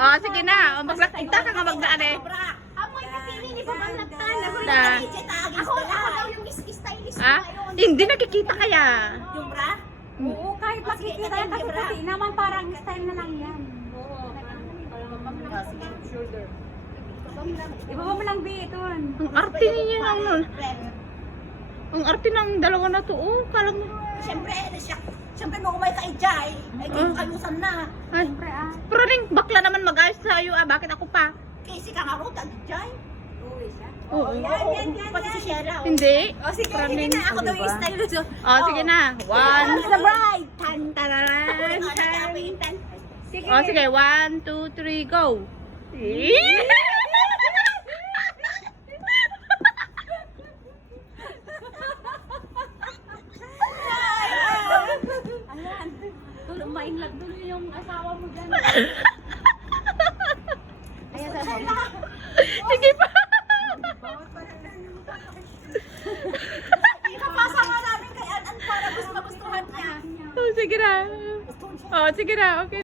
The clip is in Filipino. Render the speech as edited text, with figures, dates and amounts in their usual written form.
Oh, sige na. O, maglakita ka nga magdaan eh. Amoy kapili ni Pamangatan. Na. Ako daw yung stylist Ah? Hindi nakikita kaya. Yung bra? Oo, kahit makikita yan kasi puti naman parang style na lang yan. Ibaba mo lang biton. Ang arte niya ng nun. Ang arte ng dalawa na to. Oh, kalang mo. Siyempre mo kumay ka ijay. Ay, kalusan na. Ay. Pero ring bakla naman mag-ayos sa'yo ah. Bakit ako pa? Kasi ka nga ro, tag-ijay. Oo. Pati si Shera. Hindi. O sige, Praning. sige na. Ako daw yung stylist. Oh, sige na. One. Who's the bride? Tan, tararan, tan. Sige. Oh, sige. 1, 2, 3, go. Ayan. Lumain lang dun yung asawa mo dyan. Ayan, sabi. Sige pa. Ipapasa nga namin kay An para mas magustuhan niya. Oh, sige na. Oh, sige na. Okay.